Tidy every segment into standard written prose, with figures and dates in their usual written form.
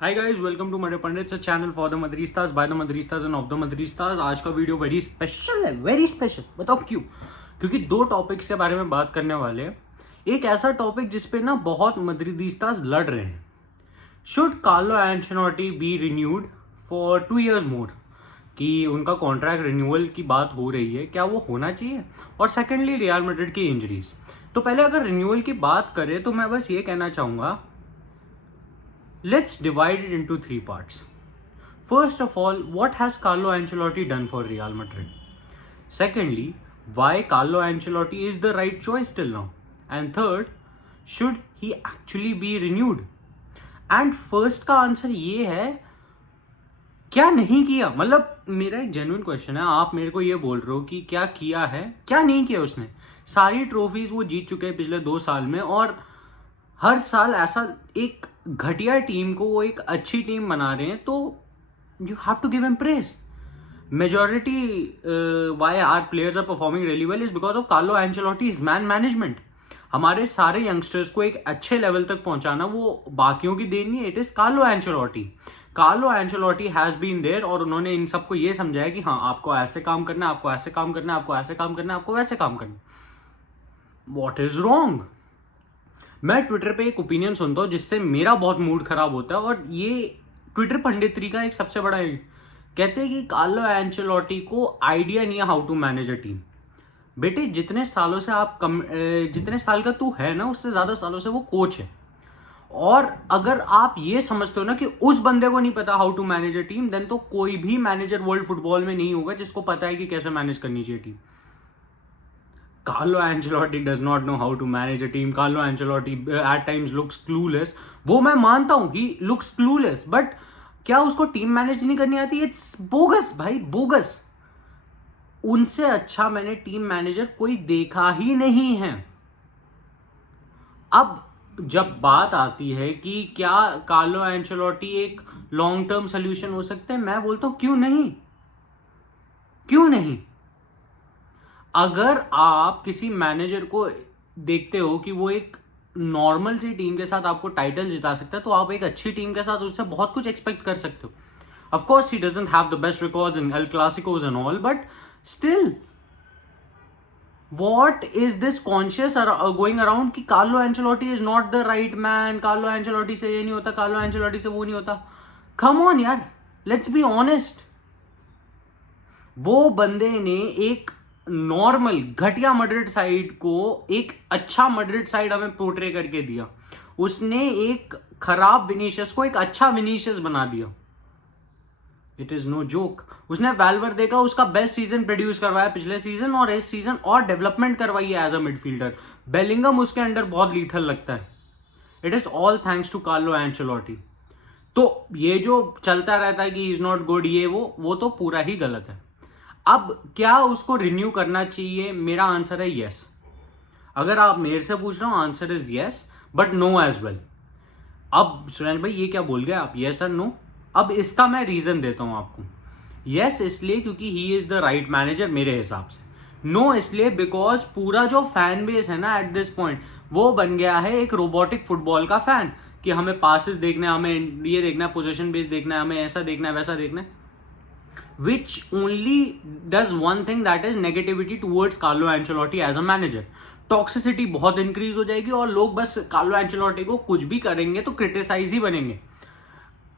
Hi guys, welcome to Madrid Pandit channel for the Madridistas by the Madridistas and of the Madridistas. आज का video very special है, very special. बताओ क्यों? क्योंकि दो टॉपिक्स के बारे में बात करने वाले हैं। एक ऐसा टॉपिक जिसपे ना बहुत मदरीस्ताज लड़ रहे हैं। Should Carlo Ancelotti B renewed for 2 years मोर, कि उनका कॉन्ट्रैक्ट रिन्यूअल की बात हो रही है, क्या वो होना चाहिए? और सेकेंडली रियल मैड्रिड की इंजरीज। तो पहले अगर रिन्यूअल की बात करें तो मैं बस ये कहना चाहूंगा, let's divide it into 3 parts. First of all, what has Carlo Ancelotti done for Real Madrid? Secondly, why Carlo Ancelotti is the right choice till now? And third, should he actually be renewed? And first का answer ये है, क्या नहीं किया। मतलब मेरा एक genuine question है, आप मेरे को ये बोल रहे हो कि क्या किया है, क्या नहीं किया उसने। सारी ट्रॉफीज वो जीत चुके हैं पिछले 2 साल में, और हर साल ऐसा एक घटिया टीम को वो एक अच्छी टीम बना रहे हैं, तो you have to give him praise. Majority why our players are performing really well is because of Carlo Ancelotti's man management. हमारे सारे यंगस्टर्स को एक अच्छे लेवल तक पहुंचाना वो बाकियों की देन नहीं है, it is Carlo Ancelotti. Carlo Ancelotti has been there, और उन्होंने इन सबको ये समझाया कि हाँ, आपको ऐसे काम करना है, आपको ऐसे काम करना है, आपको ऐसे काम करना है, आपको वैसे काम करना है। What is wrong? मैं ट्विटर पे एक ओपिनियन सुनता हूँ जिससे मेरा बहुत मूड खराब होता है, और ये ट्विटर पंडितरी का एक सबसे बड़ा कहते हैं कि कार्लो एंचेलोटी को आइडिया नहीं है how to manage a team. बेटे, जितने सालों से जितने साल का तू है ना, उससे ज्यादा सालों से वो कोच है। और अगर आप ये समझते हो ना कि उस बंदे को नहीं पता how to manage a team, then तो कोई भी मैनेजर वर्ल्ड फुटबॉल में नहीं होगा जिसको पता है कि कैसे मैनेज करनी चाहिए team. Carlo Ancelotti does not know how to manage a team. Carlo Ancelotti at times looks clueless. वो मैं मानता हूँ, he looks clueless, but क्या उसको टीम मैनेज नहीं करनी आती? इट्स बोगस भाई, बोगस। उनसे अच्छा मैंने टीम मैनेजर कोई देखा ही नहीं है। अब जब बात आती है कि क्या कार्लो एंचेलोटी एक लॉन्ग टर्म सोल्यूशन हो सकते हैं, मैं बोलता हूं क्यों नहीं, क्यों नहीं। अगर आप किसी मैनेजर को देखते हो कि वो एक नॉर्मल सी टीम के साथ आपको टाइटल जिता सकता है, तो आप एक अच्छी टीम के साथ उससे बहुत कुछ एक्सपेक्ट कर सकते हो। Of course he doesn't have the best records in El Clasicos and all, but still what is this conscious going around कि Carlo Ancelotti is not the right man, Carlo Ancelotti से ये नहीं होता, Carlo Ancelotti से वो नहीं होता। Come on यार, लेट्स बी ऑनेस्ट। वो बंदे ने एक नॉर्मल घटिया मैड्रिड साइड को एक अच्छा मैड्रिड साइड हमें पोर्ट्रे करके दिया। उसने एक खराब विनीशियस को एक अच्छा विनीशियस बना दिया। It is no joke. उसने वैल्वर्दे का उसका बेस्ट सीजन प्रोड्यूस करवाया पिछले सीजन, और इस सीजन और डेवलपमेंट करवाई है एज अ मिडफील्डर। बेलिंगम उसके अंडर बहुत लीथल लगता है। It is all thanks to Carlo Ancelotti. तो ये जो चलता रहता है कि इज नॉट गुड, ये वो तो पूरा ही गलत है। अब क्या उसको रिन्यू करना चाहिए? मेरा आंसर है यस। अगर आप मेरे से पूछ रहे हो, answer is yes, but no as well. अब सुरेश भाई ये क्या बोल गए आप, यस और नो? अब इसका मैं रीजन देता हूं आपको। यस इसलिए क्योंकि ही इज द राइट मैनेजर मेरे हिसाब से। नो इसलिए बिकॉज पूरा जो फैन बेस है ना एट दिस पॉइंट, वो बन गया है एक रोबोटिक फुटबॉल का फैन, कि हमें पासिस देखना है, हमें ये देखना है, पोजीशन बेस देखना है, हमें ऐसा देखना है, वैसा देखना है, which only does one thing, that is negativity towards Carlo Ancelotti as a manager. Toxicity बहुत इंक्रीज हो जाएगी, और लोग बस कार्लो एंचेलोटी को कुछ भी करेंगे तो क्रिटिसाइज ही बनेंगे।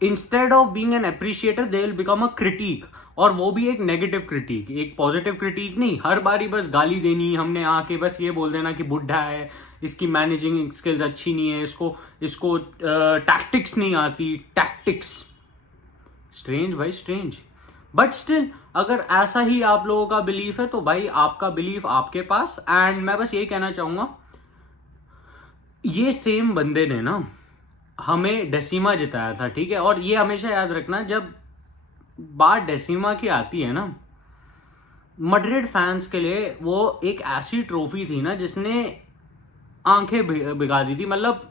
Instead of being an appreciator, they will become a critic, और वो भी एक नेगेटिव क्रिटिक, एक पॉजिटिव क्रिटिक नहीं। हर बारी बस गाली देनी, हमने आके बस ये बोल देना कि बुढ़ा है, इसकी मैनेजिंग स्किल्स अच्छी नहीं है, इसको टैक्टिक्स नहीं आती। टैक्टिक्स स्ट्रेंज भाई, स्ट्रेंज। बट स्टिल अगर ऐसा ही आप लोगों का बिलीफ है तो भाई आपका बिलीफ आपके पास। एंड मैं बस ये कहना चाहूंगा, ये सेम बंदे ने ना हमें डेसिमा जिताया था, ठीक है? और ये हमेशा याद रखना, जब बात डेसिमा की आती है ना, मैड्रिड फैंस के लिए वो एक ऐसी ट्रॉफी थी ना जिसने आंखें भिगा दी थी। मतलब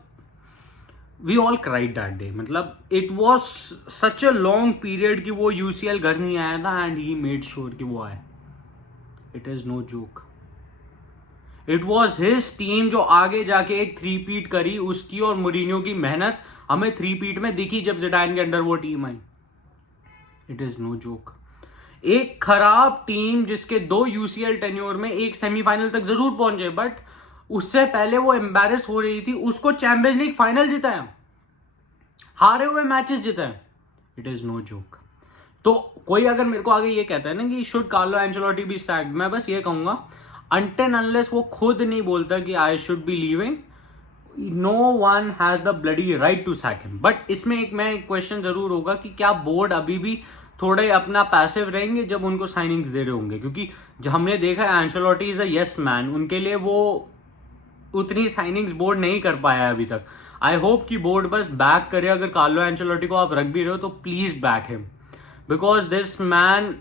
we all cried that day. मतलब it was such a long period कि वो यूसीएल घर नहीं आया था, एंड ही मेड श्योर कि वो आए। It is no joke. It was his team जो आगे जाके एक 3-पीट करी, उसकी और मुरीनियो की मेहनत हमें 3-पीट में दिखी जब जिडान के अंडर वो टीम आई। It is no joke. एक खराब टीम जिसके 2 यूसीएल टेन्योर में एक सेमीफाइनल तक जरूर पहुंचे, बट उससे पहले वो एम्बेरस हो रही थी, उसको चैंपियंस लीग फाइनल जिताया, हारे हुए मैचेस जिताए। It is no joke. तो कोई अगर मेरे को आगे ये कहता है ना कि should Carlo Ancelotti B sacked, मैं बस ये कहूंगा अनटिल अनलेस वो खुद नहीं बोलता कि I should be leaving, no one has the bloody right to sack him. But इसमें एक क्वेश्चन जरूर होगा कि क्या बोर्ड अभी भी थोड़े अपना पैसिव रहेंगे जब उनको साइनिंग्स दे रहे होंगे, क्योंकि जो हमने देखा है Ancelotti is a yes man, उनके लिए वो उतनी साइनिंग्स बोर्ड नहीं कर पाया है अभी तक। आई होप कि बोर्ड बस बैक करे, अगर कार्लो एंचेलोटी को आप रख भी रहे हो तो please back him, because this man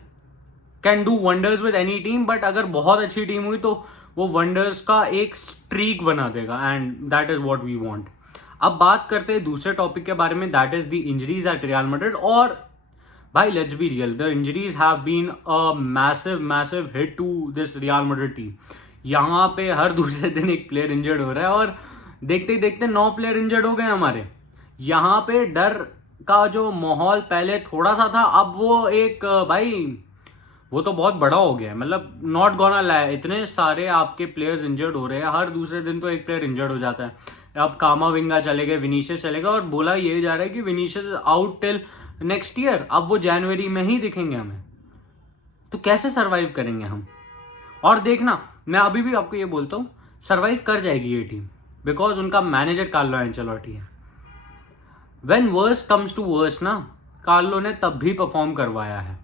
can do wonders with any team, but अगर बहुत अच्छी टीम हुई तो वो वंडर्स का एक स्ट्रीक बना देगा, and that is what we want. अब बात करते हैं दूसरे टॉपिक के बारे में, that is the injuries at Real Madrid. और भाई let's be real, the injuries have been a massive hit to this Real Madrid team. यहाँ पे हर दूसरे दिन एक प्लेयर इंजर्ड हो रहा है, और देखते ही देखते 9 प्लेयर इंजर्ड हो गए हमारे। यहाँ पे डर का जो माहौल पहले थोड़ा सा था, अब वो एक भाई वो तो बहुत बड़ा हो गया है। मतलब नॉट गोना लाई, इतने सारे आपके प्लेयर्स इंजर्ड हो रहे हैं, हर दूसरे दिन तो एक प्लेयर इंजर्ड हो जाता है। अब कामाविंगा चले गए, विनीशियस चलेगा, और बोला ये जा रहा है कि Vinicius out till next year. अब वो जनवरी में ही दिखेंगे हमें, तो कैसे सरवाइव करेंगे हम? और देखना, मैं अभी भी आपको ये बोलता हूँ, सरवाइव कर जाएगी ये टीम, बिकॉज उनका मैनेजर कार्लो एंचेलोटी है। When worse comes to worse ना, कार्लो ने तब भी परफॉर्म करवाया है।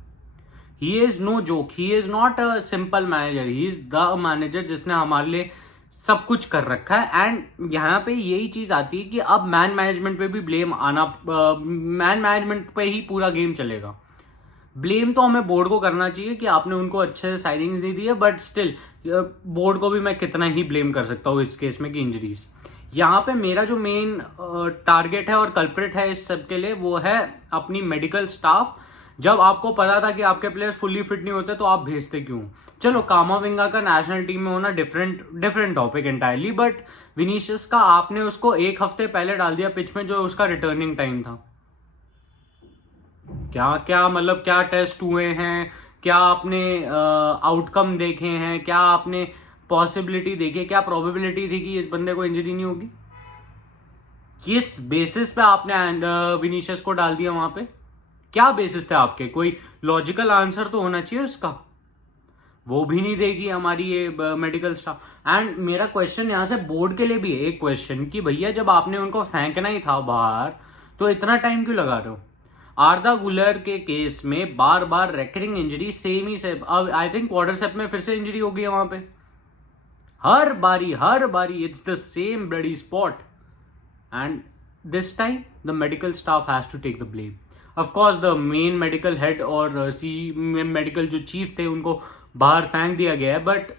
He is no joke, he is not a simple manager, he is the manager जिसने हमारे लिए सब कुछ कर रखा है। एंड यहाँ पे यही चीज आती है कि अब मैन मैनेजमेंट पे भी ब्लेम आना, मैन मैनेजमेंट पे ही पूरा गेम चलेगा। ब्लेम तो हमें बोर्ड को करना चाहिए कि आपने उनको अच्छे से साइनिंग्स नहीं दी है, बट स्टिल बोर्ड को भी मैं कितना ही ब्लेम कर सकता हूँ इस केस में कि इंजरीज। यहाँ पे मेरा जो मेन टारगेट है और कल्प्रिट है इस सब के लिए, वो है अपनी मेडिकल स्टाफ। जब आपको पता था कि आपके प्लेयर्स फुल्ली फिट नहीं होते तो आप भेजते क्यों? चलो कामाविंगा का नेशनल टीम में होना different topic entirely, but Vinicius का आपने उसको 1 हफ्ते पहले डाल दिया पिच में, जो उसका रिटर्निंग टाइम था। क्या क्या मतलब क्या टेस्ट हुए हैं, क्या आपने आउटकम देखे हैं, क्या आपने पॉसिबिलिटी देखी, क्या प्रोबेबिलिटी थी कि इस बंदे को इंजरी नहीं होगी? किस बेसिस पे आपने विनीशियस को डाल दिया वहां पे? क्या बेसिस थे आपके? कोई लॉजिकल आंसर तो होना चाहिए उसका, वो भी नहीं देगी हमारी ये मेडिकल स्टाफ। एंड मेरा क्वेश्चन यहाँ से बोर्ड के लिए भी है एक क्वेश्चन कि भैया जब आपने उनको फेंकना ही था बाहर, तो इतना टाइम क्यों लगा रहे हो? आर्दा गुलर के केस में बार बार रेकरिंग इंजरी, सेम ही से अब आई थिंक क्वार्टरसेप में फिर से इंजरी हो गई है वहां पे। हर बारी it's the same bloody spot, and this time the medical staff has to take the blame. Of course the main medical head और मेडिकल जो चीफ थे उनको बाहर फेंक दिया गया है, बट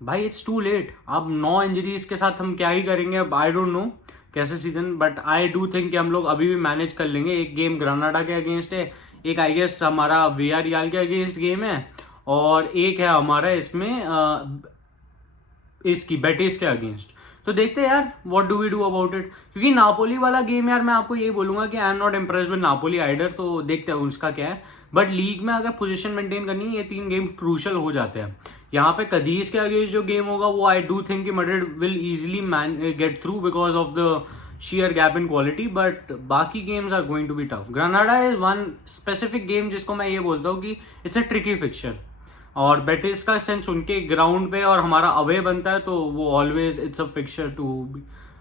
भाई इट्स टू लेट। अब 9 इंजरीज के साथ हम क्या ही करेंगे? अब आई डोंट नो कैसे season, but I do think कि हम लोग अभी भी मैनेज कर लेंगे। एक गेम ग्रानाडा के अगेंस्ट है, एक आई गेस हमारा वियारियल के अगेंस्ट गेम है, और एक है हमारा इसमें इसकी बेटिस के अगेंस्ट। तो देखते हैं यार what do we do about it, क्योंकि नापोली वाला गेम यार मैं आपको यही बोलूंगा कि I am not impressed with Napoli either, तो देखते हैं उसका क्या है। बट लीग में अगर पोजीशन मेंटेन करनी है, ये 3 गेम क्रूशल हो जाते हैं। यहाँ पे कदीस के अगेंस्ट जो गेम होगा वो आई डू थिंक कि Madrid will easily get through because of the sheer gap in quality, but बाकी games are going to be tough. Granada is one specific game जिसको मैं ये बोलता हूँ कि इट्स अ ट्रिकी फिक्चर, और Betis का सेंस उनके ग्राउंड पे और हमारा अवे बनता है, तो वो always it's a fixture to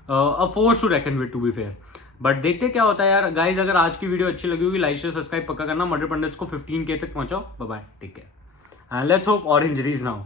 a force to reckon with, to be fair. But देखते क्या होता है यार। गाइज अगर आज की वीडियो अच्छी लगी होगी, लाइक शेयर सब्सक्राइब पक्का करना। मैड्रिड पंडित्स को 15K तक पहुंचाओ। Bye bye, take care, and let's hope और इंजरीज ना हो।